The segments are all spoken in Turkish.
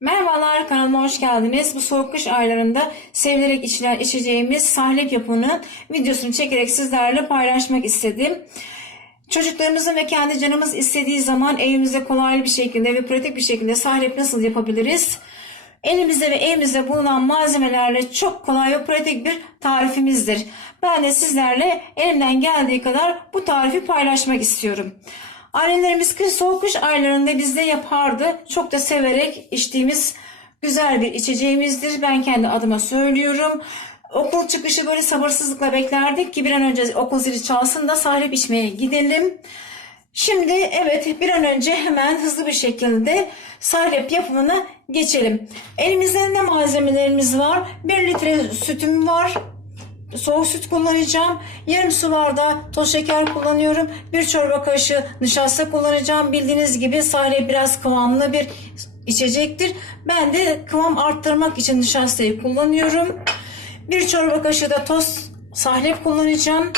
Merhabalar kanalıma hoş geldiniz. Bu soğuk kış aylarında sevilerek içilen içeceğimiz sahlep yapımının videosunu çekerek sizlerle paylaşmak istedim. Çocuklarımızın ve kendi canımız istediği zaman evimizde kolay bir şekilde ve pratik bir şekilde sahlep nasıl yapabiliriz? Elimizde ve evimizde bulunan malzemelerle çok kolay ve pratik bir tarifimizdir. Ben de sizlerle elimden geldiği kadar bu tarifi paylaşmak istiyorum. Annelerimiz kış soğuk kış aylarında bizde yapardı. Çok da severek içtiğimiz güzel bir içeceğimizdir. Ben kendi adıma söylüyorum. Okul çıkışı böyle sabırsızlıkla beklerdik ki bir an önce okul zili çalsın da sahrep içmeye gidelim. Şimdi evet bir an önce hemen hızlı bir şekilde sahrep yapımına geçelim. Elimizde ne malzemelerimiz var? 1 litre sütüm var. Soğuk süt kullanacağım. Yarım su bardağı toz şeker kullanıyorum. Bir çorba kaşığı nişasta kullanacağım. Bildiğiniz gibi sahrep biraz kıvamlı bir içecektir. Ben de kıvam arttırmak için nişastayı kullanıyorum. Bir çorba kaşığı da toz sahlep kullanacağım.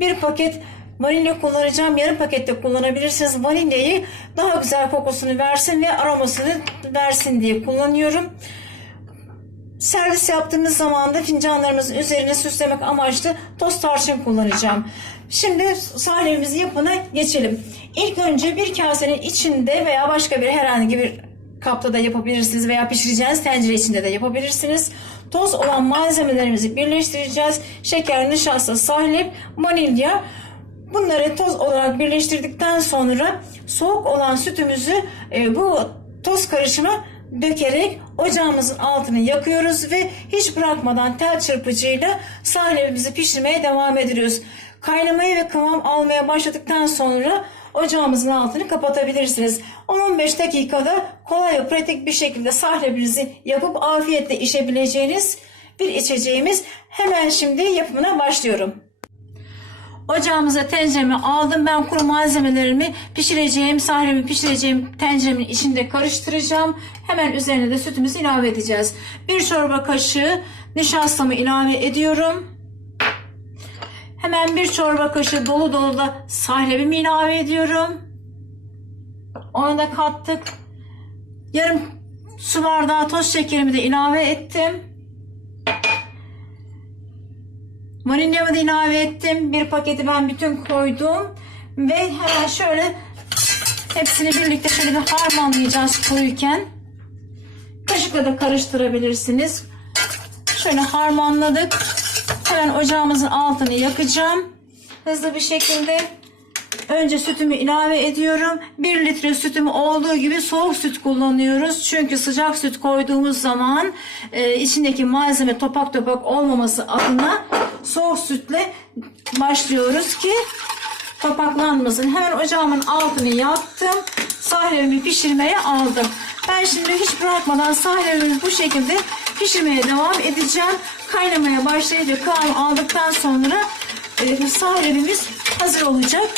Bir paket vanilya kullanacağım. Yarım pakette kullanabilirsiniz. Vanilyayı daha güzel kokusunu versin ve aromasını versin diye kullanıyorum. Servis yaptığımız zaman da fincanlarımızın üzerine süslemek amaçlı toz tarçın kullanacağım. Şimdi sahnemizi yapına geçelim. İlk önce bir kasenin içinde veya başka bir herhangi bir kapta da yapabilirsiniz veya pişireceğiniz tencere içinde de yapabilirsiniz. Toz olan malzemelerimizi birleştireceğiz. Şeker, nişasta, sahlep, vanilya. Bunları toz olarak birleştirdikten sonra soğuk olan sütümüzü e, bu toz karışıma dökerek ocağımızın altını yakıyoruz ve hiç bırakmadan tel çırpıcıyla sahnemizi pişirmeye devam ediyoruz. Kaynamaya ve kıvam almaya başladıktan sonra ocağımızın altını kapatabilirsiniz. 10-15 dakikada kolay ve pratik bir şekilde sahnemizi yapıp afiyetle içebileceğiniz bir içeceğimiz. Hemen şimdi yapımına başlıyorum. Ocağımıza tenceremi aldım. Ben kuru malzemelerimi pişireceğim, sahremi pişireceğim tenceremin içinde karıştıracağım. Hemen üzerine de sütümüzü ilave edeceğiz. Bir çorba kaşığı nişastamı ilave ediyorum. Hemen bir çorba kaşığı dolu dolu da sahrevimi ilave ediyorum. Onu da kattık. Yarım su bardağı toz şekerimi de ilave ettim. Vanilyamı da ilave ettim. Bir paketi ben bütün koydum. Ve hemen şöyle hepsini birlikte şöyle bir harmanlayacağız kuruyken. Kaşıkla da karıştırabilirsiniz. Şöyle harmanladık. Hemen ocağımızın altını yakacağım. Hızlı bir şekilde. Önce sütümü ilave ediyorum. 1 litre sütümü olduğu gibi soğuk süt kullanıyoruz. Çünkü sıcak süt koyduğumuz zaman e, içindeki malzeme topak topak olmaması adına soğuk sütle başlıyoruz ki topaklanmasın. Hemen ocağımın altını yaktım. Sahrevimi pişirmeye aldım. Ben şimdi hiç bırakmadan sahrevimi bu şekilde pişirmeye devam edeceğim. Kaynamaya başlayınca kıvam aldıktan sonra e, sahrevimiz hazır olacak.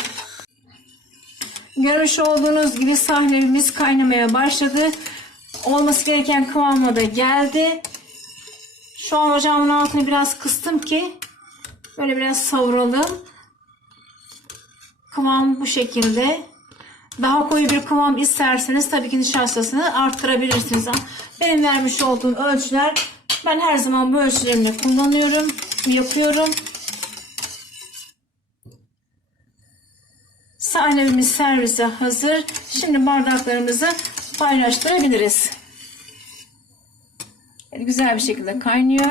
Görmüş olduğunuz gibi sahnemiz kaynamaya başladı. Olması gereken kıvama da geldi. Şu an ocağımın altını biraz kıstım ki böyle biraz savuralım. Kıvam bu şekilde. Daha koyu bir kıvam isterseniz tabii ki nişastasını arttırabilirsiniz. Benim vermiş olduğum ölçüler ben her zaman bu ölçülerimle kullanıyorum, yapıyorum. Sahnemiz servise hazır. Şimdi bardaklarımızı paylaştırabiliriz. Güzel bir şekilde kaynıyor.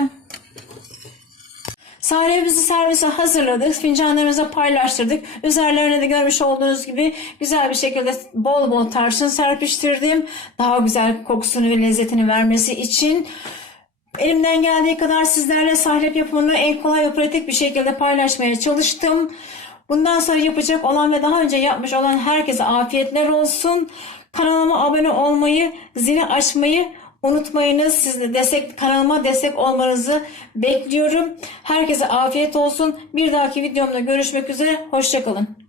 Sahnemizi servise hazırladık. Fincanlarımıza paylaştırdık. Üzerlerine de görmüş olduğunuz gibi güzel bir şekilde bol bol tarçın serpiştirdim. Daha güzel kokusunu ve lezzetini vermesi için. Elimden geldiği kadar sizlerle sahrep yapımını en kolay ve pratik bir şekilde paylaşmaya çalıştım. Bundan sonra yapacak olan ve daha önce yapmış olan herkese afiyetler olsun. Kanalıma abone olmayı, zili açmayı unutmayınız. Siz de destek, kanalıma destek olmanızı bekliyorum. Herkese afiyet olsun. Bir dahaki videomda görüşmek üzere. Hoşçakalın.